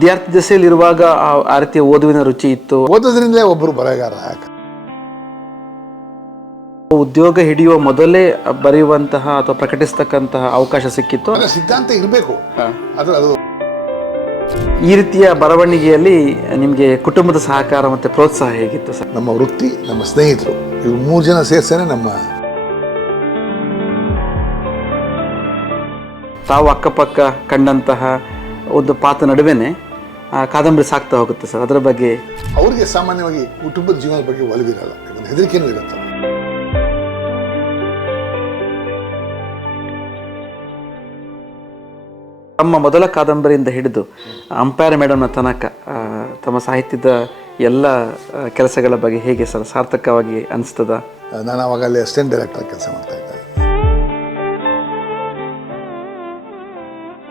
ವಿದ್ಯಾರ್ಥಿ ದಶೆಯಲ್ಲಿರುವಾಗ ಆ- ಆ ರೀತಿಯ ಓದುವಿನ ರುಚಿ ಇತ್ತು? ಓದೋದ್ರಿಂದಲೇ ಒಬ್ಬರು ಬರಹಗಾರ ಉದ್ಯೋಗ ಹಿಡಿಯುವ ಮೊದಲೇ ಬರೆಯುವಂತಹ ಅಥವಾ ಪ್ರಕಟಿಸ್ತಕ್ಕಂತಹ ಅವಕಾಶ ಸಿಕ್ಕಿತ್ತು? ಸಿದ್ಧಾಂತ ಇರಬೇಕು. ಅದು ಈ ರೀತಿಯ ಬರವಣಿಗೆಯಲ್ಲಿ ನಿಮಗೆ ಕುಟುಂಬದ ಸಹಕಾರ ಮತ್ತೆ ಪ್ರೋತ್ಸಾಹ ಹೇಗಿತ್ತು ಸರ್? ನಮ್ಮ ವೃತ್ತಿ ನಮ್ಮ ಸ್ನೇಹಿತರು ಇವು ಮೂರು ಜನ ಸೇರ್ಸೇನೆ ನಮ್ಮ ತಾವು ಅಕ್ಕಪಕ್ಕ ಕಂಡಂತಹ ಒಂದು ಪಾತ್ರ ನಡುವೆನೆ ಕಾದಂಬರಿ ಸಾಕ್ತಾ ಹೋಗುತ್ತೆ ಸರ್. ಅದರ ಬಗ್ಗೆ ಅವ್ರಿಗೆ ಸಾಮಾನ್ಯವಾಗಿ ಕುಟುಂಬದ ಜೀವನದ ಬಗ್ಗೆ ಒಲವಿರಲ್ಲ. ಒಂದು ಹೆದರಿಕೆನೂ ಇರುತ್ತೆ. ತಮ್ಮ ಮೊದಲ ಕಾದಂಬರಿಯಿಂದ ಹಿಡಿದು ಅಂಪೈರ್ ಮೇಡಮ್ನ ತನಕ ತಮ್ಮ ಸಾಹಿತ್ಯದ ಎಲ್ಲ ಕೆಲಸಗಳ ಬಗ್ಗೆ ಹೇಗೆ ಸರ್ ಸಾರ್ಥಕವಾಗಿ ಅನಿಸ್ತದ? ನಾನು ಅವಾಗ ಅಲ್ಲಿ ಅಸಿಸ್ಟೆಂಟ್ ಡೈರೆಕ್ಟರ್ ಕೆಲಸ ಮಾಡ್ತಾ ಇದ್ದೆ.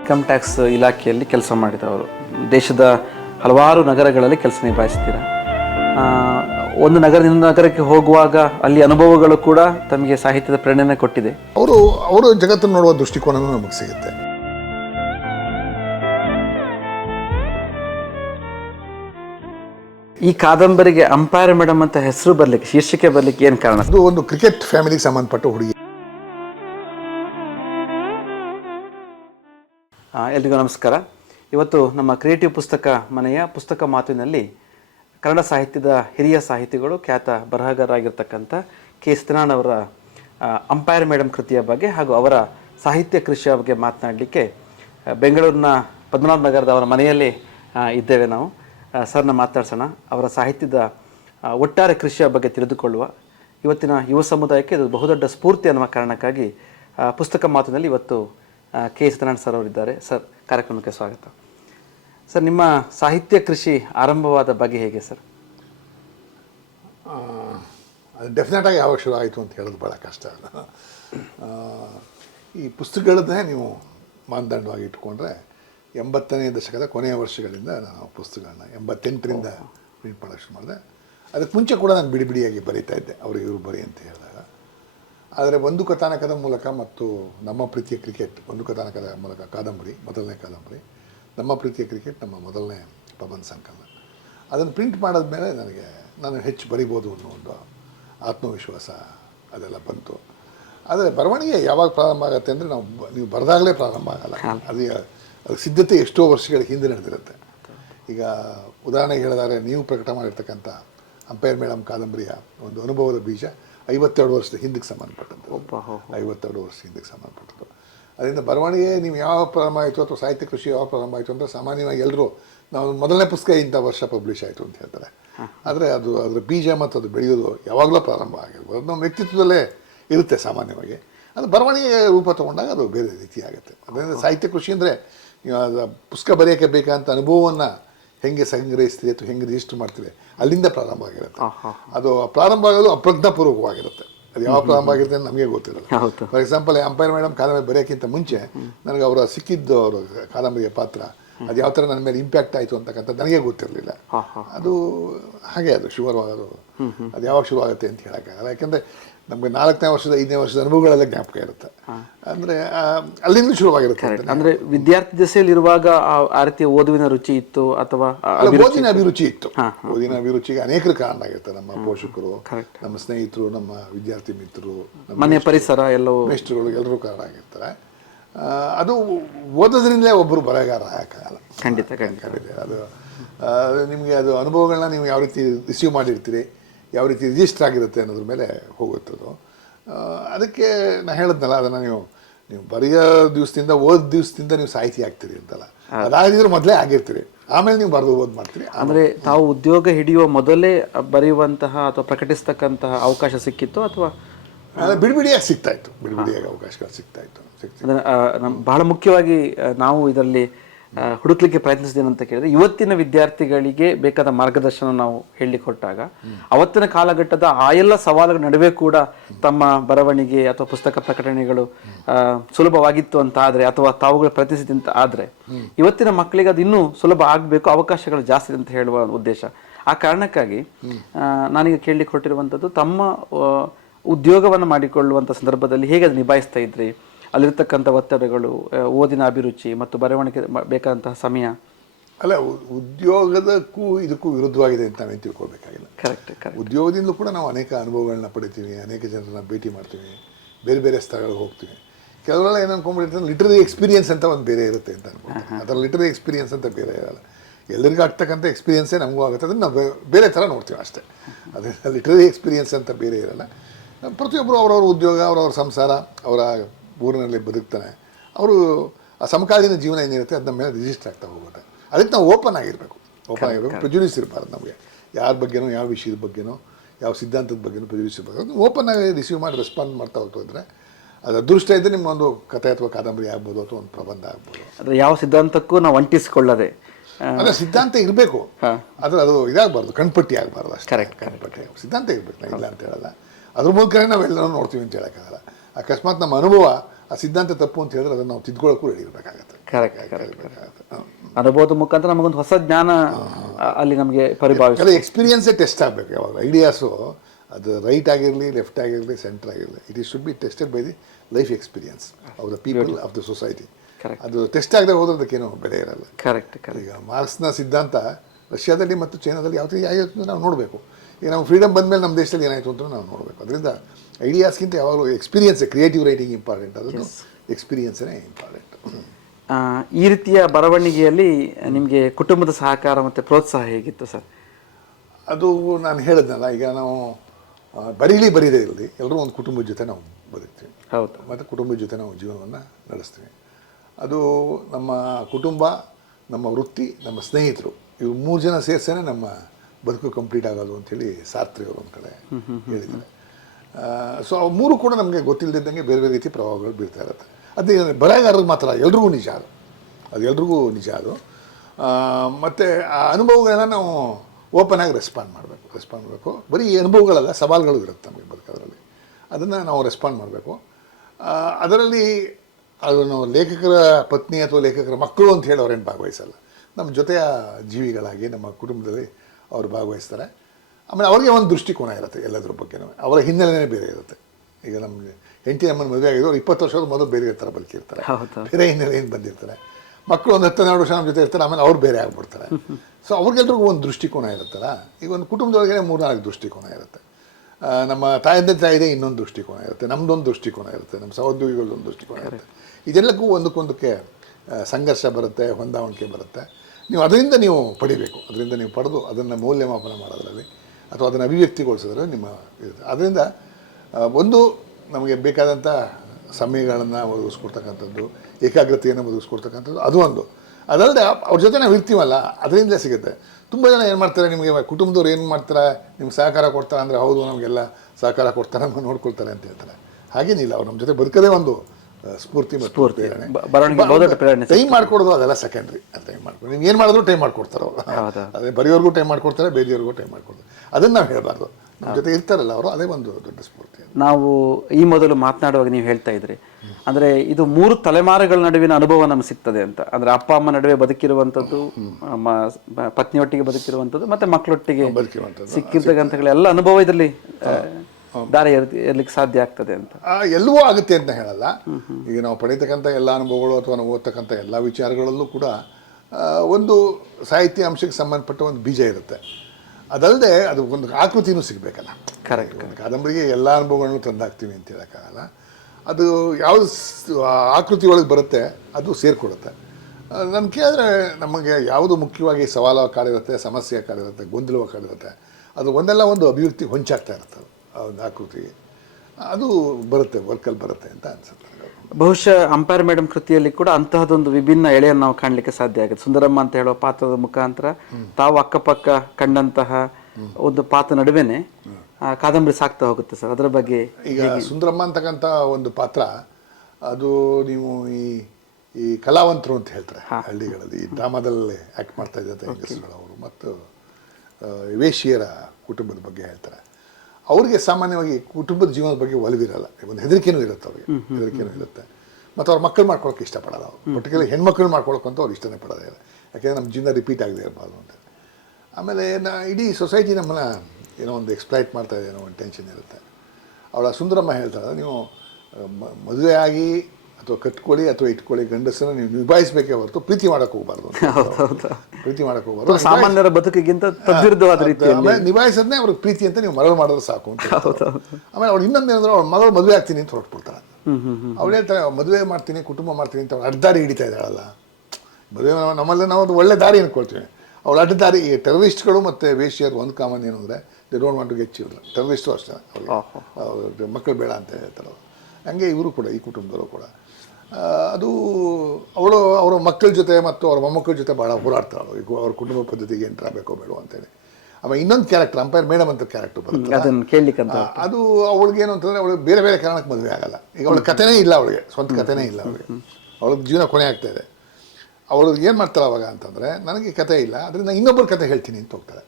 ಇನ್ಕಮ್ ಟ್ಯಾಕ್ಸ್ ಇಲಾಖೆಯಲ್ಲಿ ಕೆಲಸ ಮಾಡಿದವರು. ದೇಶದ ಹಲವಾರು ನಗರಗಳಲ್ಲಿ ಕೆಲಸ ನಿಭಾಯಿಸ್ತೀರ ಒಂದು ನಗರದಿಂದ ನಗರಕ್ಕೆ ಹೋಗುವಾಗ ಅಲ್ಲಿ ಅನುಭವಗಳು ಕೂಡ ತಮಗೆ ಸಾಹಿತ್ಯದ ಪ್ರೇರಣೆ ಕೊಟ್ಟಿದೆ. ಅವರು ಅವರು ಜಗತ್ತನ್ನು ನೋಡುವ ದೃಷ್ಟಿಕೋನ ನಮಗೆ ಸಿಗುತ್ತೆ. ಈ ಕಾದಂಬರಿಗೆ ಅಂಪೈರ್ ಮೇಡಮ್ ಅಂತ ಹೆಸರು ಬರ್ಲಿಕ್ಕೆ ಶೀರ್ಷಿಕೆ ಬರ್ಲಿಕ್ಕೆ ಏನು ಕಾರಣ? ಅದು ಒಂದು ಕ್ರಿಕೆಟ್ ಫ್ಯಾಮಿಲಿಗೆ ಸಂಬಂಧಪಟ್ಟ ಹುಡುಗಿ. ಎಲ್ರಿಗೂ ನಮಸ್ಕಾರ. ಇವತ್ತು ನಮ್ಮ ಕ್ರಿಯೇಟಿವ್ ಪುಸ್ತಕ ಮನೆಯ ಪುಸ್ತಕ ಮಾತಿನಲ್ಲಿ ಕನ್ನಡ ಸಾಹಿತ್ಯದ ಹಿರಿಯ ಸಾಹಿತಿಗಳು ಖ್ಯಾತ ಬರಹಗಾರರಾಗಿರ್ತಕ್ಕಂಥ ಕೆ. ಸತ್ಯನಾರಾಯಣ ಅವರ ಅಂಪೈರ್ ಮೇಡಮ್ ಕೃತಿಯ ಬಗ್ಗೆ ಹಾಗೂ ಅವರ ಸಾಹಿತ್ಯ ಕೃಷಿಯ ಬಗ್ಗೆ ಮಾತನಾಡಲಿಕ್ಕೆ ಬೆಂಗಳೂರಿನ ಪದ್ಮನಾಭ ನಗರದ ಅವರ ಮನೆಯಲ್ಲಿ ಇದ್ದೇವೆ ನಾವು. ಸರ್ನ ಮಾತಾಡ್ಸೋಣ. ಅವರ ಸಾಹಿತ್ಯದ ಒಟ್ಟಾರೆ ಕೃಷಿಯ ಬಗ್ಗೆ ತಿಳಿದುಕೊಳ್ಳುವ ಇವತ್ತಿನ ಯುವ ಸಮುದಾಯಕ್ಕೆ ಇದು ಬಹುದೊಡ್ಡ ಸ್ಫೂರ್ತಿ ಅನ್ನುವ ಕಾರಣಕ್ಕಾಗಿ ಪುಸ್ತಕ ಮಾತಿನಲ್ಲಿ ಇವತ್ತು ಕೆ ಸತ್ಯನಾರಾಯಣ ಸರ್ ಅವರಿದ್ದಾರೆ. ಸರ್ ಕಾರ್ಯಕ್ರಮಕ್ಕೆ ಸ್ವಾಗತ. ಸರ್ ನಿಮ್ಮ ಸಾಹಿತ್ಯ ಕೃಷಿ ಆರಂಭವಾದ ಬಗ್ಗೆ ಹೇಗೆ ಸರ್? ಅದು ಡೆಫಿನೆಟಾಗಿ ಯಾವಾಗ ಶುರು ಆಯಿತು ಅಂತ ಹೇಳೋದು ಭಾಳ ಕಷ್ಟ. ಅಲ್ಲ ಈ ಪುಸ್ತಕಗಳನ್ನೇ ನೀವು ಮಾನದಂಡವಾಗಿ ಇಟ್ಕೊಂಡ್ರೆ ಎಂಬತ್ತನೇ ದಶಕದ ಕೊನೆಯ ವರ್ಷಗಳಿಂದ ನಾನು ಪುಸ್ತಕಗಳನ್ನ ಎಂಬತ್ತೆಂಟರಿಂದ ಪ್ರಿಂಟ್ ಮಾಡೋಕ್ಕೆ ಶುರು ಮಾಡಿದೆ. ಅದಕ್ಕೆ ಮುಂಚೆ ಕೂಡ ನಾನು ಬಿಡಿ ಬಿಡಿಯಾಗಿ ಬರೀತಾ ಇದ್ದೆ. ಅವರು ಇವರು ಬರೀ ಅಂತ ಹೇಳಿದಾಗ ಆದರೆ ಒಂದು ಕಥಾನಕದ ಮೂಲಕ ಮತ್ತು ನಮ್ಮ ಪ್ರೀತಿಯ ಕ್ರಿಕೆಟ್ ಒಂದು ಕಥಾನಕದ ಮೂಲಕ ಕಾದಂಬರಿ ಮೊದಲನೇ ಕಾದಂಬರಿ ನಮ್ಮ ಪ್ರೀತಿಯ ಕ್ರಿಕೆಟ್ ನಮ್ಮ ಮೊದಲನೇ ಪ್ರಬಂಧ ಸಂಕಲನ. ಅದನ್ನು ಪ್ರಿಂಟ್ ಮಾಡಿದ್ಮೇಲೆ ನನಗೆ ನಾನು ಹೆಚ್ಚು ಬರಿಬೋದು ಅನ್ನೋ ಒಂದು ಆತ್ಮವಿಶ್ವಾಸ ಅದೆಲ್ಲ ಬಂತು. ಆದರೆ ಬರವಣಿಗೆ ಯಾವಾಗ ಪ್ರಾರಂಭ ಆಗುತ್ತೆ ಅಂದರೆ ನಾವು ನೀವು ಬರೆದಾಗಲೇ ಪ್ರಾರಂಭ ಆಗಲ್ಲ. ಅದು ಅದಕ್ಕೆ ಸಿದ್ಧತೆ ಎಷ್ಟೋ ವರ್ಷಗಳ ಹಿಂದೆ ನಡೆದಿರುತ್ತೆ. ಈಗ ಉದಾಹರಣೆಗೆ ಹೇಳಿದಾರೆ ನೀವು ಪ್ರಕಟ ಮಾಡಿರ್ತಕ್ಕಂಥ ಅಂಪೈರ್ ಮೇಡಮ್ ಕಾದಂಬರಿಯ ಒಂದು ಅನುಭವದ ಬೀಜ. ಐವತ್ತೆರಡು ವರ್ಷದ ಹಿಂದಕ್ಕೆ ಸಂಬಂಧಪಟ್ಟಂತೆ ಐವತ್ತೆರಡು ವರ್ಷ ಹಿಂದಕ್ಕೆ ಸಂಬಂಧಪಟ್ಟದ್ದು. ಅದರಿಂದ ಬರವಣಿಗೆ ನೀವು ಯಾವ ಪ್ರಾರಂಭ ಆಯಿತು ಅಥವಾ ಸಾಹಿತ್ಯ ಕೃಷಿ ಯಾವ ಪ್ರಾರಂಭ ಆಯಿತು ಅಂದರೆ ಸಾಮಾನ್ಯವಾಗಿ ಎಲ್ಲರೂ ನಾವು ಮೊದಲನೇ ಪುಸ್ತಕ ಇಂಥ ವರ್ಷ ಪಬ್ಲಿಷ್ ಆಯಿತು ಅಂತ ಹೇಳ್ತಾರೆ. ಆದರೆ ಅದು ಅದರ ಬೀಜ ಮತ್ತು ಅದು ಬೆಳೆಯೋದು ಯಾವಾಗಲೂ ಪ್ರಾರಂಭ ಆಗಿರ್ಬೋದು. ನಮ್ಮ ವ್ಯಕ್ತಿತ್ವದಲ್ಲೇ ಇರುತ್ತೆ ಸಾಮಾನ್ಯವಾಗಿ. ಅದು ಬರವಣಿಗೆ ರೂಪ ತಗೊಂಡಾಗ ಅದು ಬೇರೆ ರೀತಿ ಆಗುತ್ತೆ. ಅದರಿಂದ ಸಾಹಿತ್ಯ ಕೃಷಿ ಅಂದರೆ ಪುಸ್ತಕ ಬರೆಯೋಕ್ಕೆ ಬೇಕಾದಂಥ ಅನುಭವವನ್ನು ಹೆಂಗೆ ಸಂಗ್ರಹಿಸ್ತೀರಿ ಅಥವಾ ಹೆಂಗೆ ರಿಜಿಸ್ಟರ್ ಮಾಡ್ತೀರಿ ಅಲ್ಲಿಂದ ಪ್ರಾರಂಭ ಆಗಿರುತ್ತೆ. ಅದು ಪ್ರಾರಂಭ ಆಗೋದು ಅಪ್ರಜ್ಞಾಪೂರ್ವಕವಾಗಿರುತ್ತೆ. ಅದು ಯಾವ ಪ್ರಾರಂಭ ಆಗಿರುತ್ತೆ ಅಂತ ನಮಗೆ ಗೊತ್ತಿರಲ್ಲ. ಫಾರ್ ಎಕ್ಸಾಂಪಲ್ ಅಂಪೈರ್ ಮೇಡಮ್ ಕಾದಂಬರಿ ಬರೆಯೋಕ್ಕಿಂತ ಮುಂಚೆ ನನಗೆ ಅವರ ಸಿಕ್ಕಿದ್ದು ಅವರ ಕಾದಂಬರಿಯ ಪಾತ್ರ ಅದು ಯಾವ ಥರ ನನ್ನ ಮೇಲೆ ಇಂಪ್ಯಾಕ್ಟ್ ಆಯಿತು ಅಂತಕ್ಕಂಥ ನನಗೆ ಗೊತ್ತಿರಲಿಲ್ಲ. ಅದು ಹಾಗೆ ಅದು ಶುರುವಾಗೋದು ಅದು ಯಾವಾಗ ಶುರು ಆಗುತ್ತೆ ಅಂತ ಹೇಳೋಕ್ಕಾಗಲ್ಲ. ಯಾಕೆಂದರೆ ನಮಗೆ ನಾಲ್ಕನೇ ವರ್ಷದ ಐದನೇ ವರ್ಷದ ಅನುಭವಗಳೆಲ್ಲ ಜ್ಞಾಪಕ ಇರುತ್ತೆ. ಅಂದರೆ ಅಲ್ಲಿಂದ ಶುರುವಾಗಿರುತ್ತೆ ಅಂದರೆ ವಿದ್ಯಾರ್ಥಿ ದಶೆಯಲ್ಲಿರುವಾಗ ಆ- ಆ ರೀತಿಯ ಓದುವಿನ ರುಚಿ ಇತ್ತು ಅಥವಾ ಓದಿನ ಅಭಿರುಚಿ ಇತ್ತು. ಓದಿನ ಅಭಿರುಚಿಗೆ ಅನೇಕ ಕಾರಣ ಆಗಿರುತ್ತೆ. ನಮ್ಮ ಪೋಷಕರು ನಮ್ಮ ಸ್ನೇಹಿತರು ನಮ್ಮ ವಿದ್ಯಾರ್ಥಿ ಮಿತ್ರರು ಮನೆ ಪರಿಸರ ಎಲ್ಲವೂ. ಮೇಷ್ಟ್ರುಗಳು ಎಲ್ಲರೂ ಕಾರಣ ಆಗಿರ್ತಾರೆ. ಅದು ಓದೋದ್ರಿಂದಲೇ ಒಬ್ಬರು ಬರಗಾರ ಆಗಕ್ಕಾಗಲ್ಲ ಖಂಡಿತ ಖಂಡಿತ. ಖಂಡಿತ. ಅದು ನಿಮಗೆ ಅದು ಅನುಭವಗಳನ್ನ ನೀವು ಯಾವ ರೀತಿ ರಿಸೀವ್ ಮಾಡಿರ್ತೀರಿ? ಯಾವ ರೀತಿ ರಿಜಿಸ್ಟರ್ ಆಗಿರುತ್ತೆ ಅನ್ನೋದ್ರ ಮೇಲೆ ಹೋಗುತ್ತದು. ಅದಕ್ಕೆ ನಾ ಹೇಳಿದ್ನಲ್ಲ ಅದನ್ನು ನೀವು ನೀವು ಬರೆಯೋ ದಿವಸದಿಂದ ಓದ್ ದಿವಸದಿಂದ ನೀವು ಸಾಹಿತಿ ಆಗ್ತೀರಿ ಅಂತಲ್ಲ. ಅದಾಗಿದ್ರೆ ಮೊದಲೇ ಆಗಿರ್ತೀರಿ. ಆಮೇಲೆ ನೀವು ಬರೆದು ಓದ್ ಮಾಡ್ತೀರಿ. ಅಂದರೆ ತಾವು ಉದ್ಯೋಗ ಹಿಡಿಯುವ ಮೊದಲೇ ಬರೆಯುವಂತಹ ಅಥವಾ ಪ್ರಕಟಿಸ್ತಕ್ಕಂತಹ ಅವಕಾಶ ಸಿಕ್ಕಿತ್ತು ಅಥವಾ? ಬಿಡ್ಬಿಡಿಯಾಗಿ ಬಿಡಿ ಬಿಡಿಯಾಗಿ ಸಿಗ್ತಾ ಇತ್ತು. ಬಿಡಿ ಬಿಡಿಯಾಗಿ ಅವಕಾಶಗಳು ಸಿಗ್ತಾ ಇತ್ತು ಬಹಳ ಮುಖ್ಯವಾಗಿ ನಾವು ಇದರಲ್ಲಿ ಹುಡುಕ್ಲಿಕ್ಕೆ ಪ್ರಯತ್ನಿಸಿದ್ದೇನೆ ಕೇಳಿದ್ರೆ, ಇವತ್ತಿನ ವಿದ್ಯಾರ್ಥಿಗಳಿಗೆ ಬೇಕಾದ ಮಾರ್ಗದರ್ಶನ ನಾವು ಹೇಳಿ ಕೊಟ್ಟಾಗ ಅವತ್ತಿನ ಕಾಲಘಟ್ಟದ ಆ ಎಲ್ಲ ಸವಾಲುಗಳ ನಡುವೆ ಕೂಡ ತಮ್ಮ ಬರವಣಿಗೆ ಅಥವಾ ಪುಸ್ತಕ ಪ್ರಕಟಣೆಗಳು ಸುಲಭವಾಗಿತ್ತು ಅಂತ ಆದ್ರೆ, ಅಥವಾ ತಾವುಗಳು ಪ್ರಯತ್ನಿಸಿದ ಅಂತ ಆದ್ರೆ, ಇವತ್ತಿನ ಮಕ್ಕಳಿಗೆ ಅದು ಇನ್ನೂ ಸುಲಭ ಆಗಬೇಕು, ಅವಕಾಶಗಳು ಜಾಸ್ತಿ ಅಂತ ಹೇಳುವ ಉದ್ದೇಶ. ಆ ಕಾರಣಕ್ಕಾಗಿ ನಾನೀಗ ಕೇಳಲಿಕ್ಕೆ ಹೊರಟಿರುವಂಥದ್ದು ತಮ್ಮ ಉದ್ಯೋಗವನ್ನು ಮಾಡಿಕೊಳ್ಳುವಂಥ ಸಂದರ್ಭದಲ್ಲಿ ಹೇಗೆ ಅದು ನಿಭಾಯಿಸ್ತಾ ಇದ್ರಿ? ಅಲ್ಲಿರ್ತಕ್ಕಂಥ ಒತ್ತಡಗಳು ಓದಿನ ಅಭಿರುಚಿ ಮತ್ತು ಬರವಣಿಗೆ ಬೇಕಾದಂತಹ ಸಮಯ. ಅಲ್ಲ ಉದ್ಯೋಗದಕ್ಕೂ ಇದಕ್ಕೂ ವಿರುದ್ಧವಾಗಿದೆ ಅಂತ ನಾವೇನು ತಿಳ್ಕೊಳ್ಬೇಕಾಗಿಲ್ಲ. ಕರೆಕ್ಟ್ ಕರೆಕ್ಟ್ ಉದ್ಯೋಗದಿಂದಲೂ ಕೂಡ ನಾವು ಅನೇಕ ಅನುಭವಗಳನ್ನ ಪಡಿತೀವಿ ಅನೇಕ ಜನರನ್ನ ಭೇಟಿ ಮಾಡ್ತೀವಿ ಬೇರೆ ಬೇರೆ ಸ್ಥಳಗಳಿಗೆ ಹೋಗ್ತೀವಿ. ಕೆಲವರೆಲ್ಲ ಏನು ಅನ್ಕೊಂಡ್ಬಿಟ್ಟಿರ್ತಾರೆ ಲಿಟ್ರರಿ ಎಕ್ಸ್ಪೀರಿಯನ್ಸ್ ಅಂತ ಒಂದು ಬೇರೆ ಇರುತ್ತೆ ಅಂತ ಅನ್ಕೊಂಡು ಅದರ ಲಿಟರರಿ ಎಕ್ಸ್ಪೀರಿಯನ್ಸ್ ಅಂತ ಬೇರೆ ಇರಲ್ಲ. ಎಲ್ಲರಿಗೂ ಆಗ್ತಕ್ಕಂಥ ಎಕ್ಸ್ಪೀರಿಯನ್ಸೇ ನಮಗೂ ಆಗುತ್ತೆ. ಅದನ್ನು ನಾವು ಬೇರೆ ಥರ ನೋಡ್ತೀವಿ ಅಷ್ಟೇ. ಅದೇ ಲಿಟರರಿ ಎಕ್ಸ್ಪೀರಿಯನ್ಸ್ ಅಂತ ಬೇರೆ ಇರಲ್ಲ. ಪ್ರತಿಯೊಬ್ಬರು ಅವ್ರವ್ರ ಉದ್ಯೋಗ ಅವ್ರವ್ರ ಸಂಸಾರ ಅವರ ಊರಿನಲ್ಲಿ ಬದುಕ್ತಾನೆ. ಅವರು ಆ ಸಮಕಾಲೀನ ಜೀವನ ಏನಿರುತ್ತೆ ಅದನ್ನ ಮೇಲೆ ರಿಜಿಸ್ಟರ್ ಆಗ್ತಾ ಹೋಗುತ್ತೆ. ಅದಕ್ಕೆ ನಾವು ಓಪನ್ ಆಗಿರಬೇಕು. ಓಪನ್ ಆಗಿರಬೇಕು. ಪ್ರೆಜುಡಿಸ್ ಇರಬಾರ್ದು ನಮಗೆ. ಯಾರ ಬಗ್ಗೆನೋ ಯಾವ ವಿಷಯದ ಬಗ್ಗೆನೋ ಯಾವ ಸಿದ್ಧಾಂತದ ಬಗ್ಗೆನೋ ಪ್ರೆಜುಡಿಸ್ ಇರಬಾರ್ದು. ಅದನ್ನ ಓಪನ್ ಆಗಿ ರಿಸೀವ್ ಮಾಡಿ ರೆಸ್ಪಾಂಡ್ ಮಾಡ್ತಾ ಹೋಗ್ತಿದ್ರೆ ಅದು ಅದೃಷ್ಟ ಇದ್ದರೆ ನಿಮ್ಮೊಂದು ಕಥೆ ಅಥವಾ ಕಾದಂಬರಿ ಆಗ್ಬೋದು ಅಥವಾ ಒಂದು ಪ್ರಬಂಧ ಆಗ್ಬೋದು. ಅಂದರೆ ಯಾವ ಸಿದ್ಧಾಂತಕ್ಕೂ ನಾವು ಅಂಟಿಸಿಕೊಳ್ಳದೆ. ಅದೇ ಸಿದ್ಧಾಂತ ಇರಬೇಕು. ಆದರೆ ಅದು ಇದಾಗಬಾರ್ದು. ಕಣ್ಪಟ್ಟಿ ಆಗಬಾರ್ದು ಅಷ್ಟೇ. ಕರೆಕ್ಟ್ ಕಣ್ಪಟ್ಟಿ ಸಿದ್ಧಾಂತ ಇರಬೇಕು. ಇಲ್ಲ ಅಂತ ಹೇಳಲ್ಲ. ಅದ್ರ ಮೂಲಕನೇ ನಾವೆಲ್ಲರೂ ನೋಡ್ತೀವಿ ಅಂತ ಹೇಳೋಕ್ಕಾಗಲ್ಲ. ಅಕಸ್ಮಾತ್ ನಮ್ಮ ಅನುಭವ ಆ ಸಿದ್ಧಾಂತ ತಪ್ಪು ಅಂತ ಹೇಳಿದ್ರೆ ಅದನ್ನು ನಾವು ತಿದ್ಕೊಳ್ಳೋಕ್ಕೂ ರೆಡಿ ಇರಬೇಕಾಗತ್ತೆ. Correct, ಅನುಭವದ ಮುಖಾಂತರ ನಮಗೊಂದು ಹೊಸ ಜ್ಞಾನ ಅಲ್ಲಿ ನಮಗೆ ಪರಿಭಾವಿಸ ಕೆಲವು ಎಕ್ಸ್ಪೀರಿಯನ್ಸೇ ಟೆಸ್ಟ್ ಆಗಬೇಕು ಯಾವಾಗ. ಐಡಿಯಾಸು ಅದು ರೈಟ್ ಆಗಿರಲಿ ಲೆಫ್ಟ್ ಆಗಿರಲಿ ಸೆಂಟರ್ ಆಗಿರಲಿ it is should be tested by the life experience of the people of the society. ಅದು ಟೆಸ್ಟ್ ಆಗದೆ ಹೋದ್ರದಕ್ಕೇನು ಬೆಲೆ ಇರಲ್ಲ. ಕರೆಕ್ಟ್ ಕರೆಕ್ಟ್ ಈಗ ಮಾರ್ಕ್ಸ್ನ ಸಿದ್ಧಾಂತ ರಷ್ಯಾದಲ್ಲಿ ಮತ್ತು ಚೈನಾದಲ್ಲಿ ಯಾವ ರೀತಿ ಆಯಿತು ನಾವು ನೋಡಬೇಕು. ಈಗ ನಾವು ಫ್ರೀಡಮ್ ಬಂದಮೇಲೆ ನಮ್ಮ ದೇಶದಲ್ಲಿ ಏನಾಯಿತು ಅಂತ ನಾವು ನೋಡಬೇಕು. ಅದರಿಂದ ಐಡಿಯಾಸ್ಗಿಂತ ಯಾವಾಗಲೂ ಎಕ್ಸ್ಪೀರಿಯನ್ಸ್ ಕ್ರಿಯೇಟಿವ್ ರೈಟಿಂಗ್ ಇಂಪಾರ್ಟೆಂಟ್ ಅದನ್ನು ಎಕ್ಸ್ಪೀರಿಯನ್ಸೇ ಇಂಪಾರ್ಟೆಂಟ್ ಈ ರೀತಿಯ ಬರವಣಿಗೆಯಲ್ಲಿ ನಿಮಗೆ ಕುಟುಂಬದ ಸಹಕಾರ ಮತ್ತು ಪ್ರೋತ್ಸಾಹ ಹೇಗಿತ್ತು ಸರ್? ಅದು ನಾನು ಹೇಳಿದ್ನಲ್ಲ ಈಗ ನಾವು ಬರೀಲಿ ಬರೀದೇ ಇರಲಿ ಎಲ್ಲರೂ ಒಂದು ಕುಟುಂಬದ ಜೊತೆ ನಾವು ಬದುಕ್ತೀವಿ. ಹೌದು. ಮತ್ತು ಕುಟುಂಬದ ಜೊತೆ ನಾವು ಜೀವನವನ್ನು ನಡೆಸ್ತೀವಿ. ಅದು ನಮ್ಮ ಕುಟುಂಬ ನಮ್ಮ ವೃತ್ತಿ ನಮ್ಮ ಸ್ನೇಹಿತರು ಇವು ಮೂರು ಜನ ಸೇರ್ಸೇನೆ ನಮ್ಮ ಬದುಕು ಕಂಪ್ಲೀಟ್ ಆಗೋದು ಅಂಥೇಳಿ ಸಾತ್ರಿ ಅವರು ಒಂದು ಕಡೆ ಹೇಳಿದ್ದಾರೆ. ಸೊ ಅವು ಮೂರು ಕೂಡ ನಮಗೆ ಗೊತ್ತಿಲ್ಲದಿದ್ದಂಗೆ ಬೇರೆ ಬೇರೆ ರೀತಿ ಪ್ರಭಾವಗಳು ಬೀರ್ತಾ ಇರುತ್ತೆ. ಅದು ಬರಹಗಾರರಿಗೆ ಮಾತ್ರ ಎಲ್ರಿಗೂ ನಿಜ ಅದು. ಅದು ಎಲ್ರಿಗೂ ನಿಜ ಅದು. ಮತ್ತು ಆ ಅನುಭವಗಳನ್ನ ನಾವು ಓಪನ್ ಆಗಿ ರೆಸ್ಪಾಂಡ್ ಮಾಡಬೇಕು ರೆಸ್ಪಾಂಡ್ ಮಾಡಬೇಕು. ಬರೀ ಅನುಭವಗಳಲ್ಲ ಸವಾಲುಗಳು ಇರುತ್ತೆ ನಮಗೆ ಬದುಕೋದ್ರಲ್ಲಿ ಅದನ್ನು ನಾವು ರೆಸ್ಪಾಂಡ್ ಮಾಡಬೇಕು. ಅದರಲ್ಲಿ ಅದನ್ನು ಲೇಖಕರ ಪತ್ನಿ ಅಥವಾ ಲೇಖಕರ ಮಕ್ಕಳು ಅಂತ ಹೇಳಿ ಅವ್ರೇನು ಭಾಗವಹಿಸಲ್ಲ. ನಮ್ಮ ಜೊತೆಯ ಜೀವಿಗಳಾಗಿ ನಮ್ಮ ಕುಟುಂಬದಲ್ಲಿ ಅವರು ಭಾಗವಹಿಸ್ತಾರೆ. ಆಮೇಲೆ ಅವ್ರಿಗೆ ಒಂದು ದೃಷ್ಟಿಕೋನ ಇರುತ್ತೆ ಎಲ್ಲದ್ರ ಬಗ್ಗೆ ಅವರ ಹಿನ್ನೆಲೆನೇ ಬೇರೆ ಇರುತ್ತೆ. ಈಗ ನಮಗೆ ಹೆಂಡತಿ ನಮ್ಮನ್ನು ಮದುವೆ ಆಗಿದ್ದು ಅವ್ರು ಇಪ್ಪತ್ತು ವರ್ಷದ ಮೊದಲು ಬೇರೆ ಥರ ಬದುಕಿರ್ತಾರೆ. ಹೌದು. ಬೇರೆ ಹಿನ್ನೆಲೆಯಿಂದ ಬಂದಿರ್ತಾರೆ. ಮಕ್ಕಳು ಒಂದು ಹತ್ತು ಹನ್ನೆರಡು ವರ್ಷ ನಮ್ಮ ಜೊತೆ ಇರ್ತಾರೆ ಆಮೇಲೆ ಅವ್ರು ಬೇರೆ ಆಗ್ಬಿಡ್ತಾರೆ. ಸೊ ಅವ್ರಿಗೆಲ್ರಿಗೂ ಒಂದು ದೃಷ್ಟಿಕೋನ ಇರುತ್ತಲ್ಲ? ಈಗ ಒಂದು ಕುಟುಂಬದೊಳಗೆ ಮೂರ್ನಾಲ್ಕು ದೃಷ್ಟಿಕೋನ ಇರುತ್ತೆ. ನಮ್ಮ ತಾಯಿಂದ ತಾಯಿದೆ ಇನ್ನೊಂದು ದೃಷ್ಟಿಕೋನ ಇರುತ್ತೆ. ನಮ್ಮದೊಂದು ದೃಷ್ಟಿಕೋನ ಇರುತ್ತೆ. ನಮ್ಮ ಸಹೋದ್ಯೋಗಿಗಳದೊಂದು ದೃಷ್ಟಿಕೋನ ಇರುತ್ತೆ. ಇದೆಲ್ಲಕ್ಕೂ ಒಂದಕ್ಕೊಂದಕ್ಕೆ ಸಂಘರ್ಷ ಬರುತ್ತೆ ಹೊಂದಾವಣಿಕೆ ಬರುತ್ತೆ. ನೀವು ಅದರಿಂದ ನೀವು ಪಡಿಬೇಕು. ಅದರಿಂದ ನೀವು ಪಡೆದು ಅದನ್ನು ಮೌಲ್ಯಮಾಪನ ಮಾಡೋದ್ರಲ್ಲಿ ಅಥವಾ ಅದನ್ನು ಅಭಿವ್ಯಕ್ತಿಗೊಳಿಸೋದ್ರಲ್ಲಿ ನಿಮ್ಮ ಅದರಿಂದ ಒಂದು ನಮಗೆ ಬೇಕಾದಂಥ ಸಮಯಗಳನ್ನು ಒದಗಿಸ್ಕೊಡ್ತಕ್ಕಂಥದ್ದು, ಏಕಾಗ್ರತೆಯನ್ನು ಒದಗಿಸ್ಕೊಡ್ತಕ್ಕಂಥದ್ದು, ಅದು ಒಂದು. ಅದಲ್ಲದೆ ಅವ್ರ ಜೊತೆ ನಾವು ಇರ್ತೀವಲ್ಲ ಅದರಿಂದ ಸಿಗುತ್ತೆ. ತುಂಬ ಜನ ಏನು ಮಾಡ್ತಾರೆ, ನಿಮಗೆ ಕುಟುಂಬದವ್ರು ಏನು ಮಾಡ್ತಾರೆ, ನಿಮ್ಗೆ ಸಹಕಾರ ಕೊಡ್ತಾರೆ ಅಂದರೆ ಹೌದು, ನಮಗೆಲ್ಲ ಸಹಕಾರ ಕೊಡ್ತಾರೆ ನಮಗೆ ನೋಡ್ಕೊಳ್ತಾರೆ ಅಂತ ಹೇಳ್ತಾರೆ. ಹಾಗೇನಿಲ್ಲ, ಅವ್ರು ನಮ್ಮ ಜೊತೆ ಬದುಕದೇ ಒಂದು ಸ್ಫೂರ್ತಿ ಮತ್ತು ಸ್ಫೂರ್ತಿ. ಪ್ರೇರಣೆ ಬ- ಬರವಣಿಗೆ ಬಹುದೊಡ್ಡ ಪ್ರೇರಣೆ ಟೈಮ್ ಮಾಡ್ಕೊಡೋದು ಅದೆಲ್ಲ ಸೆಕೆಂಡ್ರಿ ಟೈಮ್ ಮಾಡ್ಕೊಂಡು ನೀವು ಏನು ಮಾಡಿದ್ರು ಟೈಮ್ ಮಾಡ್ಕೊಡ್ತಾರೆ. ಅವರು. ಅದೇ ಬರೆಯೋರ್ಗೂ ಟೈಮ್ ಮಾಡ್ಕೊಡ್ತಾರೆ ಬೇರೆಯವ್ರಿಗೂ ಟೈಮ್ ಮಾಡ್ಕೊಡ್ತಾರೆ. ಅದನ್ನು ನಾವು ಹೇಳಬಾರ್ದು. ನಮ್ಮ ಜೊತೆ ಇರ್ತಾರಲ್ಲ ಅವರು ಅದೇ ಒಂದು ದೊಡ್ಡ ಸ್ಫೂರ್ತಿ ನಾವು ಈ ಮೊದಲು ಮಾತನಾಡುವಾಗ ನೀವು ಹೇಳ್ತಾ ಇದ್ರಿ. ಅಂದ್ರೆ ಇದು ಮೂರು ತಲೆಮಾರುಗಳ ನಡುವಿನ ಅನುಭವ ನಮ್ಗೆ ಸಿಗ್ತದೆ ಅಂತ. ಅಂದ್ರೆ ಅಪ್ಪ ಅಮ್ಮ ನಡುವೆ ಬದುಕಿರುವಂಥದ್ದು ಪತ್ನಿಯೊಟ್ಟಿಗೆ ಬದುಕಿರುವಂಥದ್ದು ಮತ್ತೆ ಮಕ್ಕಳೊಟ್ಟಿಗೆ ಬದುಕಿರುವಂಥದ್ದು. ಸಿಕ್ಕಿರ್ತಕ್ಕಂಥಗಳ ಎಲ್ಲ ಅನುಭವ ಇದರಲ್ಲಿ ದಾರಿ ಇರ್ಲಿಕ್ಕೆ ಸಾಧ್ಯ ಆಗ್ತದೆ ಅಂತ. ಎಲ್ಲವೂ ಆಗುತ್ತೆ ಅಂತ ಹೇಳಲ್ಲ. ಈಗ ನಾವು ಪಡೀತಕ್ಕಂಥ ಎಲ್ಲ ಅನುಭವಗಳು ಅಥವಾ ನಾವು ಓದ್ತಕ್ಕಂಥ ಎಲ್ಲ ವಿಚಾರಗಳಲ್ಲೂ ಕೂಡ ಒಂದು ಸಾಹಿತ್ಯ ಅಂಶಕ್ಕೆ ಸಂಬಂಧಪಟ್ಟ ಒಂದು ಬೀಜ ಇರುತ್ತೆ. ಅದಲ್ಲದೆ ಅದು ಒಂದು ಆಕೃತಿನೂ ಸಿಗಬೇಕಲ್ಲ. ಕರೆಕ್ಟ್ ಕಾದಂಬರಿಗೆ ಎಲ್ಲ ಅನುಭವಗಳನ್ನು ತಂದಾಕ್ತೀವಿ ಅಂತ ಹೇಳೋಕ್ಕಾಗಲ್ಲ. ಅದು ಯಾವ ಆಕೃತಿ ಒಳಗೆ ಬರುತ್ತೆ ಅದು ಸೇರಿಕೊಡುತ್ತೆ. ನಾನು ಕೇಳಿದ್ರೆ ನಮಗೆ ಯಾವುದು ಮುಖ್ಯವಾಗಿ ಸವಾಲು ಕಾಡಿರುತ್ತೆ ಸಮಸ್ಯೆ ಕಾಡಿರುತ್ತೆ ಗೊಂದಲ ಕಾಡಿರುತ್ತೆ ಅದು ಒಂದಲ್ಲ ಒಂದು ಅಭಿವ್ಯಕ್ತಿ ಹೊಂಚಾಗ್ತಾ ಇರುತ್ತೆ ಒಂದು ಆಕೃತಿ ಅದು ಬರುತ್ತೆ ವರ್ಕಲ್ಲಿ ಬರುತ್ತೆ ಅಂತ ಅನ್ಸುತ್ತೆ ಬಹುಶಃ ಅಂಪೈರ್ ಮೇಡಮ್ ಕೃತಿಯಲ್ಲಿ ಕೂಡ ಅಂತಹದೊಂದು ವಿಭಿನ್ನ ಎಳೆಯನ್ನು ನಾವು ಕಾಣಲಿಕ್ಕೆ ಸಾಧ್ಯ ಆಗುತ್ತೆ. ಸುಂದರಮ್ಮ ಅಂತ ಹೇಳುವ ಪಾತ್ರದ ಮುಖಾಂತರ ತಾವು ಅಕ್ಕಪಕ್ಕ ಕಂಡಂತಹ ಒಂದು ಪಾತ್ರ ನಡುವೆನೆ ಕಾದಂಬರಿ ಸಾಕ್ತಾ ಹೋಗುತ್ತೆ ಸರ್. ಅದರ ಬಗ್ಗೆ ಈಗ ಸುಂದರಮ್ಮ ಅಂತಕ್ಕಂಥ ಒಂದು ಪಾತ್ರ ಅದು ನೀವು ಈ ಈ ಕಲಾವಂತರು ಅಂತ ಹೇಳ್ತಾರೆ ಹಳ್ಳಿಗಳಲ್ಲಿ. ಈ ಡ್ರಾಮಾದಲ್ಲಿ ಆ್ಯಕ್ಟ್ ಮಾಡ್ತಾ ಇದ್ದಂಥ ಹೆಂಗಸರು ಅವರು. ಮತ್ತು ವೇಶಿಯರ ಕುಟುಂಬದ ಬಗ್ಗೆ ಹೇಳ್ತಾರೆ. ಅವ್ರಿಗೆ ಸಾಮಾನ್ಯವಾಗಿ ಕುಟುಂಬದ ಜೀವನದ ಬಗ್ಗೆ ಒಲವಿರಲ್ಲ. ಒಂದು ಹೆದರಿಕೆನೂ ಇರುತ್ತೆ ಅವ್ರಿಗೆ. ಹೆದರಿಕೆನೂ ಇರುತ್ತೆ. ಮತ್ತು ಅವ್ರ ಮಕ್ಕಳು ಮಾಡ್ಕೊಳಕ್ಕೆ ಇಷ್ಟಪಡಲ್ಲ ಅವರು. ಪರ್ಟಿಕ್ಯುಲರ್ ಹೆಣ್ಮಕ್ಳು ಮಾಡ್ಕೊಳಕ್ಕಂತ ಅವ್ರು ಇಷ್ಟನೇ ಪಡೋದೇ ಇಲ್ಲ. ಯಾಕೆಂದರೆ ನಮ್ಮ ಜೀವನ ರಿಪೀಟ್ ಆಗದೆ ಇರಬಾರ್ದು ಅಂತ. ಆಮೇಲೆ ನಾ ಇಡೀ ಸೊಸೈಟಿ ನಮ್ಮನ್ನ ಏನೋ ಒಂದು ಎಕ್ಸ್ಪ್ಲೈಟ್ ಮಾಡ್ತಾ ಇದೆ ಏನೋ ಒಂದು ಟೆನ್ಷನ್ ಇರುತ್ತೆ. ಅವಳ ಸುಂದರಮ್ಮ ಹೇಳ್ತಾಳೆ ನೀವು ಮದುವೆ ಆಗಿ ಅಥವಾ ಕಟ್ಕೊಳ್ಳಿ ಅಥವಾ ಇಟ್ಕೊಳ್ಳಿ ಗಂಡಸನ್ನ ನೀವು ನಿಭಾಯಿಸಬೇಕೇ ಹೊರತು ಪ್ರೀತಿ ಮಾಡಕ್ಕೆ ಹೋಗ್ಬಾರ್ದು. ಪ್ರೀತಿ ಮಾಡಕ್ಕೆ ಹೋಗ್ಬಾರ್ದು. ಸಾಮಾನ್ಯರ ಬದುಕಿಗಿಂತ ತದ್ವಿರುದ್ಧವಾದ ರೀತಿಯಲ್ಲಿ. ನಿಭಾಯಿಸೋದನ್ನೇ ಅವ್ರಿಗೆ ಪ್ರೀತಿ ಅಂತ ನೀವು ಮರಳು ಮಾಡಿದ್ರೆ ಸಾಕು ಅಂತ. ಆಮೇಲೆ ಅವ್ಳು ಇನ್ನೊಂದು ಏನಂದ್ರೆ ಅವ್ಳ ಮಗಳು ಮದುವೆ ಆಗ್ತೀನಿ ಅಂತ ಹೊರಟ್ಬಿಡ್ತಾಳೆ. ಅವಳು ಹೇಳ್ತಾಳೆ ಮದುವೆ ಮಾಡ್ತೀನಿ ಕುಟುಂಬ ಮಾಡ್ತೀನಿ ಅಂತ ಅವ್ಳು ಅಡ್ಡದಾರಿ ಹಿಡಿತಾ ಇದ್ದಾಳಲ್ಲ. ಮದುವೆ ನಮ್ಮಲ್ಲಿ ನಾವು ಒಂದು ಒಳ್ಳೆ ದಾರಿ ಅನ್ಕೊಳ್ತೀವಿ. ಅವಳು ಅಡ್ಡದಾರಿ ಈ ಟೆರರಿಸ್ಟ್ಗಳು ಮತ್ತು ವೇಶ್ಯರು ಒಂದು ಕಾಮನ್ ಏನು ಅಂದರೆ they don't want to get children terrorist ಅಷ್ಟೇ. ಅವ್ರಿಗೆ ಮಕ್ಕಳು ಬೇಡ ಅಂತ ಹೇಳ್ತಾರೆ ಅವ್ರು. ಹಂಗೆ ಇವರು ಕೂಡ ಈ ಕುಟುಂಬದವರು ಕೂಡ. ಅದು ಅವಳು ಅವರ ಮಕ್ಕಳ ಜೊತೆ ಮತ್ತು ಅವ್ರ ಮೊಮ್ಮಕ್ಕಳ ಜೊತೆ ಭಾಳ ಹೋರಾಡ್ತಾಳು ಈಗ ಅವ್ರ ಕುಟುಂಬ ಪದ್ಧತಿಗೆ ಎಂಟ್ರ್ ಬೇಕೋ ಬೇಡ ಅಂತೇಳಿ. ಆಮೇಲೆ ಇನ್ನೊಂದು ಕ್ಯಾರೆಕ್ಟರ್ ಅಂಪೈರ್ ಮೇಡಮ್ ಅಂತ ಕ್ಯಾರೆಕ್ಟರ್ ಬರುತ್ತೆ ಅದು ಅವಳಿಗೆ ಏನು ಅಂತಂದ್ರೆ ಅವಳಿಗೆ ಬೇರೆ ಬೇರೆ ಕಾರಣಕ್ಕೆ ಮದುವೆ ಆಗಲ್ಲ. ಈಗ ಅವಳ ಕಥೆನೇ ಇಲ್ಲ ಅವಳಿಗೆ ಸ್ವಂತ ಕಥೆನೇ ಇಲ್ಲ ಅವಳಿಗೆ. ಅವಳಿಗೆ ಜೀವನ ಕೊನೆ ಆಗ್ತಾ ಇದೆ. ಅವಳು ಏನು ಮಾಡ್ತಾಳೆ ಅವಾಗ ಅಂತಂದ್ರೆ ನನಗೆ ಕಥೆ ಇಲ್ಲ ಅದರಿಂದ ಇನ್ನೊಬ್ಬರ ಕಥೆ ಹೇಳ್ತೀನಿ ಅಂತ ಹೋಗ್ತಾಳೆ.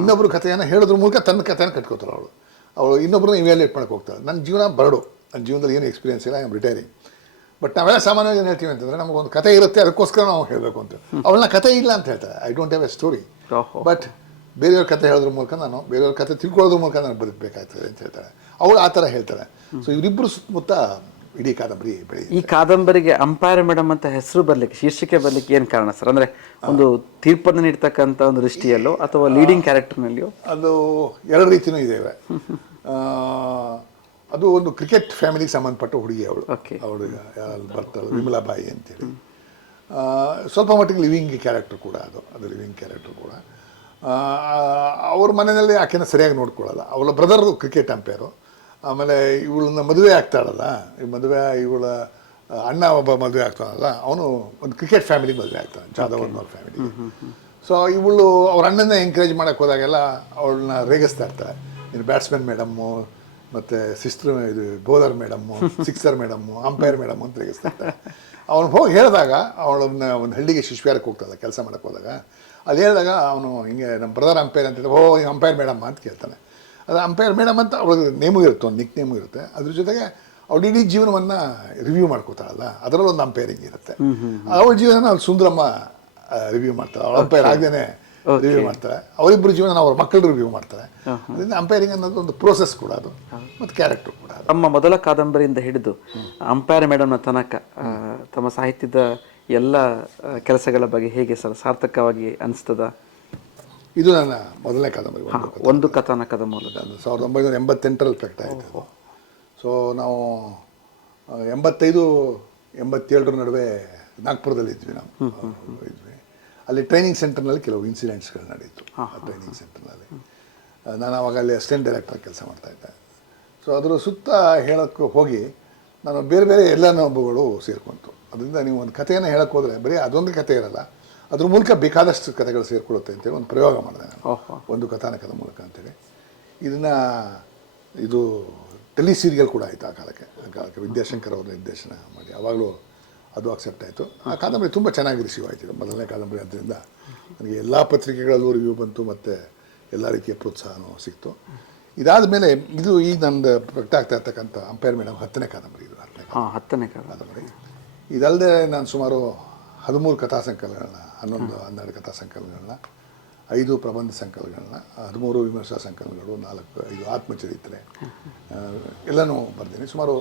ಇನ್ನೊಬ್ಬರ ಕಥೆಯನ್ನು ಹೇಳೋದ್ರ ಮೂಲಕ ತನ್ನ ಕಥೆನ ಕಟ್ಕೋತಾಳೆ ಅವಳು. ಅವಳು ಇನ್ನೊಬ್ಬರನ್ನ ಇವ್ಯಾಲ್ಯೂಟ್ ಇಟ್ಕೊಳಕ್ಕೆ ಹೋಗ್ತಾಳೆ. ನನ್ನ ಜೀವನ ಬರಡು. ನನ್ನ ಜೀವನದಲ್ಲಿ ಏನು ಎಕ್ಸ್ಪೀರಿಯನ್ಸ್ ಇಲ್ಲ ಐ ಆಮ್ ರಿಟೈರಿಂಗ್ ಬಟ್ ನಾವೆಲ್ಲ ಸಾಮಾನ್ಯವಾಗಿ ಏನು ಹೇಳ್ತೀವಿ ಅಂತಂದ್ರೆ ನಮಗೊಂದು ಕಥೆ ಇರುತ್ತೆ ಅದಕ್ಕೋಸ್ಕರ ನಾವು ಹೇಳಬೇಕು ಅಂತ. ಅವಳನ್ನ ಕಥೆ ಇಲ್ಲ ಅಂತ ಹೇಳ್ತಾರೆ. I don't have a story. But ಬೇರೆಯವ್ರ ಕತೆ ಹೇಳೋದ್ರ ಮೂಲಕ ನಾನು ಬೇರೆಯವ್ರ ಕತೆ ತಿಳ್ಕೊಳ್ಳೋದ್ರ ಮೂಲಕ ನಾನು ಬದುಕಬೇಕಾಗ್ತದೆ ಅಂತ ಹೇಳ್ತಾಳೆ ಅವಳು ಆ ಥರ ಹೇಳ್ತಾರೆ. ಸೊ ಇವರಿಬ್ಬರು ಸುತ್ತಮುತ್ತ ಇಡೀ ಕಾದಂಬರಿ ಬೆಳೆ ಈ ಕಾದಂಬರಿಗೆ ಅಂಪೈರ್ ಮೇಡಮ್ ಅಂತ ಹೆಸರು ಬರ್ಲಿಕ್ಕೆ ಶೀರ್ಷಿಕೆ ಬರ್ಲಿಕ್ಕೆ ಏನು ಕಾರಣ ಸರ್? ಅಂದರೆ ಒಂದು ತೀರ್ಪನ್ನು ನೀಡ್ತಕ್ಕಂಥ ಒಂದು ದೃಷ್ಟಿಯಲ್ಲೋ ಅಥವಾ ಲೀಡಿಂಗ್ ಕ್ಯಾರೆಕ್ಟರ್ನಲ್ಲಿಯೋ ಅದು ಎರಡು ರೀತಿಯೂ ಇದ್ದೇವೆ ಅದು ಒಂದು ಕ್ರಿಕೆಟ್ ಫ್ಯಾಮಿಲಿಗೆ ಸಂಬಂಧಪಟ್ಟ ಹುಡುಗಿ ಅವಳು. ಅವಳು ಬರ್ತಾಳೆ ವಿಮಲಾಬಾಯಿ ಅಂತೇಳಿ. ಸ್ವಲ್ಪ ಮಟ್ಟಿಗೆ ಲಿವಿಂಗ್ ಕ್ಯಾರೆಕ್ಟರ್ ಕೂಡ ಅದು ಅದು ಲಿವಿಂಗ್ ಕ್ಯಾರೆಕ್ಟರ್ ಕೂಡ. ಅವ್ರ ಮನೆಯಲ್ಲಿ ಆಕೆನ ಸರಿಯಾಗಿ ನೋಡ್ಕೊಳ್ಳಲ್ಲ. ಅವಳ ಬ್ರದರ್ ಕ್ರಿಕೆಟ್ ಅಂಪೇರು ಆಮೇಲೆ ಇವಳನ್ನ ಮದುವೆ ಆಗ್ತಾಳಲ್ಲ ಈ ಮದುವೆ ಇವಳ ಅಣ್ಣ ಒಬ್ಬ ಮದುವೆ ಆಗ್ತಾನಲ್ಲ ಅವನು ಒಂದು ಕ್ರಿಕೆಟ್ ಫ್ಯಾಮಿಲಿಗೆ ಮದುವೆ ಆಗ್ತಾನೆ ಜಾಧವ್ ಅವ್ರ ಫ್ಯಾಮಿಲಿ ಸೊ ಇವಳು ಅವ್ರ ಅಣ್ಣನ ಎಂಕರೇಜ್ ಮಾಡೋಕ್ಕೆ ಹೋದಾಗೆಲ್ಲ ಅವಳನ್ನ ರೇಗಿಸ್ತಾ ಇರ್ತಾರೆ ನೀನು ಬ್ಯಾಟ್ಸ್ಮನ್ ಮೇಡಮ್ಮು ಮತ್ತು ಸಿಸ್ಟರ್ ಇದು bowler madam sixer madam umpire madam ಅಂತ ರೇಗಿಸ್ತಾರೆ ಅವನು ಹೋಗಿ ಹೇಳಿದಾಗ ಅವಳನ್ನ ಒಂದು ಹಳ್ಳಿಗೆ ಶಿಶುವಿಹಾರಕ್ಕೆ ಹೋಗ್ತದೆ ಕೆಲಸ ಮಾಡಕ್ಕೆ ಹೋದಾಗ. ಅಲ್ಲಿ ಹೇಳಿದಾಗ ಅವನು ಹಿಂಗೆ ನಮ್ಮ ಬ್ರದರ್ ಅಂಪೈರ್ ಅಂತ ಓ ಅಂಪೈರ್ ಮೇಡಮ್ ಅಂತ ಕೇಳ್ತಾನೆ. ಅದು ಅಂಪೈರ್ ಮೇಡಮ್ ಅಂತ ಅವಳಿಗೆ ನೇಮು ಇರುತ್ತೆ ಒಂದು ನಿಕ್ ನೇಮು ಇರುತ್ತೆ. ಅದ್ರ ಜೊತೆಗೆ ಅವಳು ಇಡೀ ಜೀವನವನ್ನು ರಿವ್ಯೂ ಮಾಡ್ಕೋತಾಳಲ್ಲ ಅದರಲ್ಲೊಂದು ಅಂಪೈರಿಂಗ್ ಇರುತ್ತೆ. ಅವಳ ಜೀವನ ಸುಂದರಮ್ಮ ರಿವ್ಯೂ ಮಾಡ್ತಾಳೆ. ಅವಳ ಅಂಪೈರ್ ಆಗದೇನೆ ರಿವ್ಯೂ ಮಾಡ್ತಾರೆ. ಅವರಿಬ್ಬರು ಜೀವನ ಅವ್ರ ಮಕ್ಕಳು ರಿವ್ಯೂ ಮಾಡ್ತಾರೆ. ಅದರಿಂದ ಅಂಪೈರಿಂಗ್ ಅನ್ನೋದು ಒಂದು ಪ್ರೋಸೆಸ್ ಕೂಡ ಅದು. ಮತ್ತು ಕ್ಯಾರೆಕ್ಟರ್ ಕೂಡ ತಮ್ಮ ಮೊದಲ ಕಾದಂಬರಿಯಿಂದ ಹಿಡಿದು ಅಂಪೈರ್ ಮೇಡಮ್ನ ತನಕ ತಮ್ಮ ಸಾಹಿತ್ಯದ ಎಲ್ಲ ಕೆಲಸಗಳ ಬಗ್ಗೆ ಹೇಗೆ ಸರ್ ಸಾರ್ಥಕವಾಗಿ ಅನಿಸ್ತದ? ಇದು ನನ್ನ ಮೊದಲನೇ ಕಾದಂಬರಿ. ಒಂದು ಕಥೆ. ಒಂದು ಕಥಾನಕದ ಮೂಲಕ. ಅದು ಸಾವಿರದ ಒಂಬೈನೂರ ಎಂಬತ್ತೆಂಟರಲ್ಲಿ ಪ್ರಕಟ ಆಯಿತು ಸೊ ನಾವು ಎಂಬತ್ತೈದು ಎಂಬತ್ತೇಳರ ನಡುವೆ ನಾಗ್ಪುರದಲ್ಲಿ ಇದ್ವಿ ನಾವು ಇದ್ವಿ. ಅಲ್ಲಿ ಟ್ರೈನಿಂಗ್ ಸೆಂಟರ್ನಲ್ಲಿ ಕೆಲವು ಇನ್ಸಿಡೆಂಟ್ಸ್ಗಳು ನಡೆಯಿತು ಆ ಟ್ರೈನಿಂಗ್ ಸೆಂಟರ್ನಲ್ಲಿ ನಾನು ಅವಾಗ ಅಲ್ಲಿ ಅಸಿಸ್ಟೆಂಟ್ ಡೈರೆಕ್ಟರ್ ಕೆಲಸ ಮಾಡ್ತಾಯಿದ್ದೆ ಸೊ ಅದರ ಸುತ್ತ ಹೇಳೋಕ್ಕೆ ಹೋಗಿ ನಾನು ಬೇರೆ ಬೇರೆ ಎಲ್ಲ ಅನುಭವಗಳು ಸೇರ್ಕೊಂತು. ಅದರಿಂದ ನೀವು ಒಂದು ಕಥೆಯನ್ನು ಹೇಳಕ್ಕೆ ಹೋದರೆ ಬರೀ ಅದೊಂದು ಕಥೆ ಇರಲ್ಲ ಅದ್ರ ಮೂಲಕ ಬೇಕಾದಷ್ಟು ಕಥೆಗಳು ಸೇರಿಕೊಳ್ಳುತ್ತೆ ಅಂತೇಳಿ ಒಂದು ಪ್ರಯೋಗ ಮಾಡಿದೆ ನಾನು. ಒಂದು ಕಥಾನಕದ ಮೂಲಕ ಅಂತೇಳಿ. ಇದನ್ನು ಇದು ಟೆಲಿ ಸೀರಿಯಲ್ ಕೂಡ ಆಯಿತು ಆ ಕಾಲಕ್ಕೆ ಆ ಕಾಲಕ್ಕೆ ವಿದ್ಯಾಶಂಕರ್ ಅವರು ನಿರ್ದೇಶನ ಮಾಡಿ. ಆವಾಗಲೂ ಅದು ಅಕ್ಸೆಪ್ಟ್ ಆಯಿತು. ಆ ಕಾದಂಬರಿ ತುಂಬ ಚೆನ್ನಾಗಿ ರಿಸೀವ್ ಆಯಿತು. ಮೊದಲನೇ ಕಾದಂಬರಿ ಆದ್ದರಿಂದ ನನಗೆ ಎಲ್ಲ ಪತ್ರಿಕೆಗಳಲ್ಲೂ ರಿವ್ಯೂ ಬಂತು ಮತ್ತು ಎಲ್ಲ ರೀತಿಯ ಪ್ರೋತ್ಸಾಹನೂ ಸಿಕ್ತು. ಇದಾದ ಮೇಲೆ ಇದು ಈಗ ನಂದು ಪ್ರಕಟ ಆಗ್ತಾ ಇರ್ತಕ್ಕಂಥ ಅಂಪೈರ್ ಮೇಡಮ್ ಹತ್ತನೇ ಕಾದಂಬರಿ ಇದು ಹತ್ತನೇ ಹಾ ಹತ್ತನೇ ಕಾದಂಬರಿ. ಇದಲ್ಲದೆ ನಾನು ಸುಮಾರು ಹದಿಮೂರು ಕಥಾ ಸಂಕಲನಗಳನ್ನ ಹನ್ನೊಂದು ಹನ್ನೆರಡು ಕಥಾ ಸಂಕಲನಗಳನ್ನ ಐದು ಪ್ರಬಂಧ ಸಂಕಲನಗಳನ್ನ ಹದಿಮೂರು ವಿಮರ್ಶಾ ಸಂಕಲನಗಳು ನಾಲ್ಕು ಐದು ಆತ್ಮಚರಿತ್ರೆ ಎಲ್ಲನೂ ಬರ್ತೀನಿ ಸುಮಾರು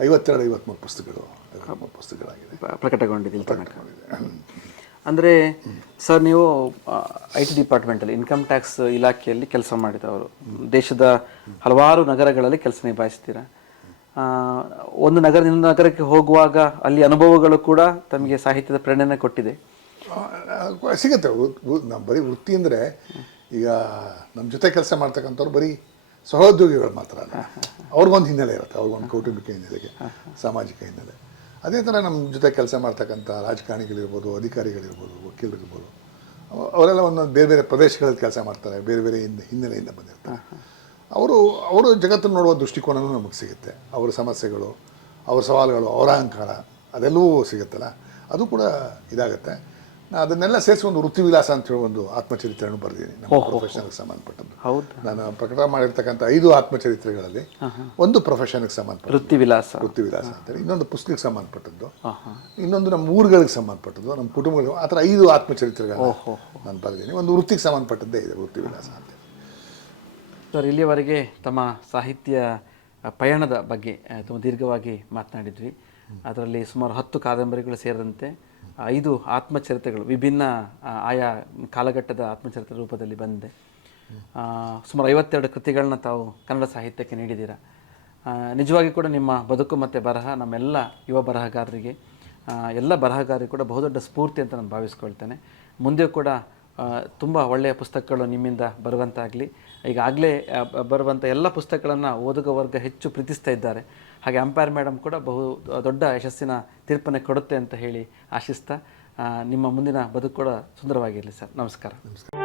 ಐವತ್ತೆರಡು ಐವತ್ತ್ಮೂರು ಪುಸ್ತಕಗಳು ಪುಸ್ತಕಗಳಾಗಿದೆ. ಪ್ರ- ಪ್ರಕಟಗೊಂಡಿದೆ ಇಲ್ಲಿ ತನಕ. ಅಂದರೆ ಸರ್ ನೀವು ಐ ಟಿ ಡಿಪಾರ್ಟ್ಮೆಂಟಲ್ಲಿ ಇನ್ಕಮ್ ಟ್ಯಾಕ್ಸ್ ಇಲಾಖೆಯಲ್ಲಿ ಕೆಲಸ ಮಾಡಿದವರು. ದೇಶದ ಹಲವಾರು ನಗರಗಳಲ್ಲಿ ಕೆಲಸ ನಿಭಾಯಿಸ್ತೀರಾ. ಒಂದು ನಗರದಿಂದ ನಗರಕ್ಕೆ ಹೋಗುವಾಗ ಅಲ್ಲಿ ಅನುಭವಗಳು ಕೂಡ ತಮಗೆ ಸಾಹಿತ್ಯದ ಪ್ರೇರಣೆ ಕೊಟ್ಟಿದೆ. ಸಿಗುತ್ತೆ. ನಮ್ಮ ಬರೀ ವೃತ್ತಿ ಅಂದರೆ ಈಗ ನಮ್ಮ ಜೊತೆ ಕೆಲಸ ಮಾಡ್ತಕ್ಕಂಥವ್ರು ಬರೀ ಸಹೋದ್ಯೋಗಿಗಳು ಮಾತ್ರ ಅವ್ರಿಗೊಂದು ಹಿನ್ನೆಲೆ ಇರುತ್ತೆ ಅವ್ರಿಗೊಂದು ಕೌಟುಂಬಿಕ ಹಿನ್ನೆಲೆಗೆ ಸಾಮಾಜಿಕ ಹಿನ್ನೆಲೆ. ಅದೇ ಥರ ನಮ್ಮ ಜೊತೆ ಕೆಲಸ ಮಾಡ್ತಕ್ಕಂಥ ರಾಜಕಾರಣಿಗಳಿರ್ಬೋದು ಅಧಿಕಾರಿಗಳಿರ್ಬೋದು ವಕೀಲರಿರ್ಬೋದು ಅವ- ಅವರೆಲ್ಲ ಒಂದೊಂದು ಬೇರೆ ಬೇರೆ ಪ್ರದೇಶಗಳಲ್ಲಿ ಕೆಲಸ ಮಾಡ್ತಾರೆ ಬೇರೆ ಬೇರೆ ಹಿಂದೆ ಹಿನ್ನೆಲೆಯಿಂದ ಬಂದಿರ್ತಾರೆ. ಅವರು ಅವರು ಜಗತ್ತನ್ನು ನೋಡುವ ದೃಷ್ಟಿಕೋನವೂ ನಮಗೆ ಸಿಗುತ್ತೆ. ಅವರ ಸಮಸ್ಯೆಗಳು ಅವ್ರ ಸವಾಲುಗಳು ಅವರ ಅಹಂಕಾರ ಅದೆಲ್ಲವೂ ಸಿಗುತ್ತಲ್ಲ. ಅದು ಕೂಡ ಇದಾಗುತ್ತೆ. ಅದನ್ನೆಲ್ಲ ಸೇರಿಸಿ ಒಂದು ವೃತ್ತಿ ವಿಲಾಸ ಅಂತ ಹೇಳಿ ಒಂದು ಆತ್ಮಚರಿತ್ರೆಯನ್ನು ಬರೆದಿದ್ದೀನಿ ನಮ್ಮ ಪ್ರೊಫೆಷನ್ಗೆ ಸಂಬಂಧಪಟ್ಟದ್ದು. ಹೌದು? ನಾನು ಪ್ರಕಟ ಮಾಡಿರ್ತಕ್ಕಂಥ ಐದು ಆತ್ಮಚರಿತ್ರೆಗಳಲ್ಲಿ ಒಂದು ಪ್ರೊಫೆಷನ್ಗೆ ಸಂಬಂಧಪಟ್ಟ ವೃತ್ತಿ ವಿಲಾಸ ವೃತ್ತಿ ವಿಲಾಸ ಅಂತೇಳಿ ಇನ್ನೊಂದು ಪುಸ್ತಕಕ್ಕೆ ಸಂಬಂಧಪಟ್ಟದ್ದು. ಇನ್ನೊಂದು ನಮ್ಮ ಊರುಗಳಿಗೆ ಸಂಬಂಧಪಟ್ಟದ್ದು ನಮ್ಮ ಕುಟುಂಬಗಳಿಗೆ ಆ ಥರ ಐದು ಆತ್ಮಚರಿತ್ರೆಗಳನ್ನು ನಾನು ಬರೆದಿದ್ದೀನಿ. ಒಂದು ವೃತ್ತಿಗೆ ಸಂಬಂಧಪಟ್ಟದ್ದೇ ಇದೆ ವೃತ್ತಿ ವಿಲಾಸ ಅಂತ ಸರ್ ಇಲ್ಲಿಯವರೆಗೆ ತಮ್ಮ ಸಾಹಿತ್ಯ ಪಯಣದ ಬಗ್ಗೆ ತುಂಬ ದೀರ್ಘವಾಗಿ ಮಾತನಾಡಿದ್ವಿ. ಅದರಲ್ಲಿ ಸುಮಾರು ಹತ್ತು ಕಾದಂಬರಿಗಳು ಸೇರಿದಂತೆ ಐದು ಆತ್ಮಚರಿತ್ರೆಗಳು, ವಿಭಿನ್ನ ಆಯಾ ಕಾಲಘಟ್ಟದ ಆತ್ಮಚರಿತ್ರೆ ರೂಪದಲ್ಲಿ ಬಂದಿದೆ. ಸುಮಾರು ಐವತ್ತೆರಡು ಕೃತಿಗಳನ್ನ ತಾವು ಕನ್ನಡ ಸಾಹಿತ್ಯಕ್ಕೆ ನೀಡಿದ್ದೀರಾ. ನಿಜವಾಗಿ ಕೂಡ ನಿಮ್ಮ ಬದುಕು ಮತ್ತು ಬರಹ, ನಮ್ಮೆಲ್ಲ ಯುವ ಬರಹಗಾರರಿಗೆ ಎಲ್ಲ ಬರಹಗಾರರಿಗೆ ಕೂಡ ಬಹುದೊಡ್ಡ ಸ್ಫೂರ್ತಿ ಅಂತ ನಾನು ಭಾವಿಸ್ಕೊಳ್ತೇನೆ. ಮುಂದೆ ಕೂಡ ತುಂಬ ಒಳ್ಳೆಯ ಪುಸ್ತಕಗಳು ನಿಮ್ಮಿಂದ ಬರುವಂತಾಗಲಿ. ಈಗಾಗಲೇ ಬರುವಂಥ ಎಲ್ಲ ಪುಸ್ತಕಗಳನ್ನು ಓದುಗ ವರ್ಗ ಹೆಚ್ಚು ಪ್ರೀತಿಸ್ತಾ ಇದ್ದಾರೆ. ಹಾಗೆ ಅಂಪೈರ್ ಮೇಡಮ್ ಕೂಡ ಬಹು ದೊಡ್ಡ ಯಶಸ್ಸಿನ ತೀರ್ಪನ್ನು ಕೊಡುತ್ತೆ ಅಂತ ಹೇಳಿ ಆಶಿಸ್ತಾ ನಿಮ್ಮ ಮುಂದಿನ ಬದುಕು ಕೂಡ ಸುಂದರವಾಗಿರಲಿ ಸರ್. ನಮಸ್ಕಾರ. ನಮಸ್ಕಾರ.